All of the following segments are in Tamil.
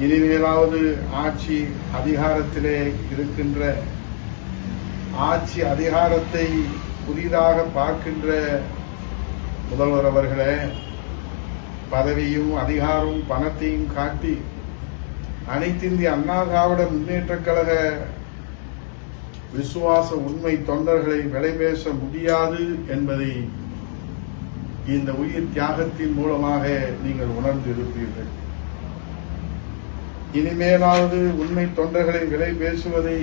இனிமேலாவது ஆட்சி அதிகாரத்திலே இருக்கின்ற ஆட்சி அதிகாரத்தை புதிதாக பார்க்கின்ற முதல்வர் அவர்களே, பதவியும் அதிகாரமும் பணத்தையும் காட்டி அனைத்திந்திய அண்ணா திராவிட முன்னேற்றக் கழக விசுவாச உண்மை தொண்டர்களை விலை பேச முடியாது என்பதை இந்த உயிர் தியாகத்தின் மூலமாக நீங்கள் உணர்ந்திருப்பீர்கள். இனிமேலாவது உண்மை தொண்டர்களை விலை பேசுவதை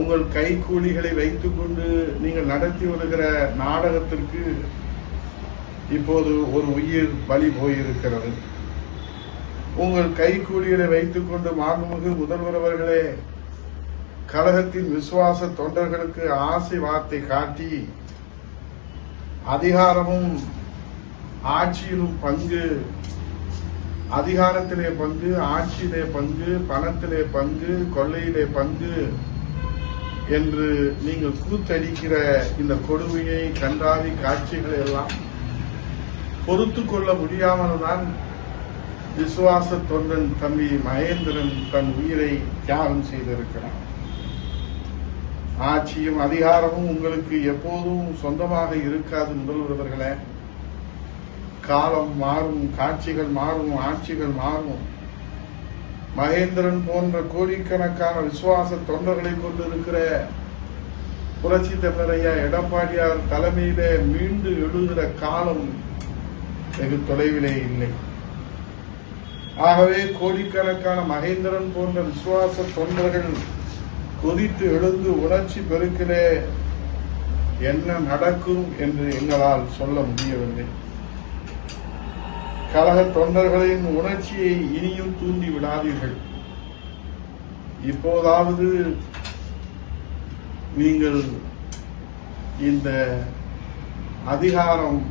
உங்கள் கைக்கூலிகளை வைத்துக் கொண்டு நீங்கள் நடத்தி வருகிற நாடகத்திற்கு இப்போது ஒரு உயிர் பலி போயிருக்கிறது. உங்கள் கைக்கூலிகளை வைத்துக் கொண்டு மாண்புமிகு முதல்வர் அவர்களே, கழகத்தின் விசுவாச தொண்டர்களுக்கு ஆசை வார்த்தை காட்டி அதிகாரமும் ஆட்சியிலும் பங்கு, அதிகாரத்திலே பங்கு, ஆட்சியிலே பங்கு, பணத்திலே பங்கு, கொள்ளையிலே பங்கு என்று நீங்கள் கூத்தடிக்கிற இந்த கொடுமையை, கண்டாவி காட்சிகளை எல்லாம் பொறுத்து கொள்ள முடியாமல் தான் விசுவாச தொண்டன் தம்பி மகேந்திரன் தன் உயிரை தியாகம் செய்திருக்கிறார். ஆட்சியும் அதிகாரமும் உங்களுக்கு எப்போதும் சொந்தமாக இருக்காது முதல்வர் அவர்களே. காலம் மாறும், காட்சிகள் மாறும், ஆட்சிகள் மாறும். மகேந்திரன் போன்ற கோடிக்கணக்கான விசுவாச தொண்டர்களை கொண்டிருக்கிற புரட்சி தமிழரையா எடப்பாடியார் தலைமையிலே மீண்டு எழுகிற காலம் வெகு தொலைவிலே இல்லை. ஆகவே கோடிக்கணக்கான மகேந்திரன் போன்ற விசுவாச தொண்டர்கள் கொதித்து எழுந்து உணர்ச்சி பெருக்கிலே என்ன நடக்கும் என்று எங்களால் சொல்ல முடியவில்லை. கழக தொண்டர்களின் உணர்ச்சியை இனியும் தூண்டி விடாதீர்கள். இப்போதாவது நீங்கள் இந்த அதிகாரம்,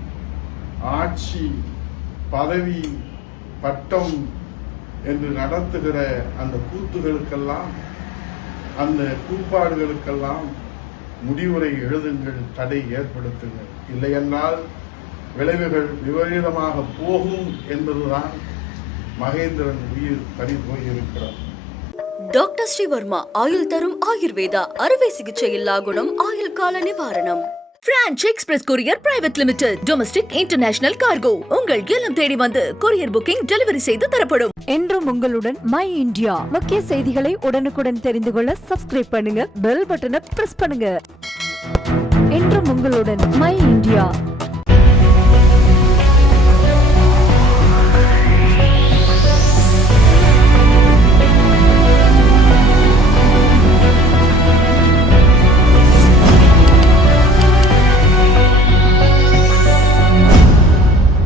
ஆட்சி, பதவி, பட்டம் என்று நடத்துகிற அந்த கூத்துகளுக்கெல்லாம், அந்த கூப்பாடுகளுக்கெல்லாம் முடிவுரை எழுதுங்கள், தடை ஏற்படுத்துங்கள். இல்லையென்றால் விளைவுகள் விபரீதமாக போகும் என்பதுதான் மகேந்திரன் உயிர் பறி போயிருக்கிறார். டாக்டர் ஸ்ரீவர்மா ஆயுள் தரும் ஆயுர்வேதா அறுவை சிகிச்சை இல்லா குணம், ஆயுள் கால நிவாரணம். Branch express courier private limited, domestic international cargo. உங்கள் இல்லம் தேடி வந்து கொரியர் புக்கிங் டெலிவரி செய்து தரப்படும். என்றும் உங்களுடன் மை இந்தியா. முக்கிய செய்திகளை உடனுக்குடன் தெரிந்து கொள்ள சப்ஸ்கிரைப் பண்ணுங்க, பெல் பட்டனை பிரஸ் பண்ணுங்க. என்றும் உங்களுடன் மை இந்தியா.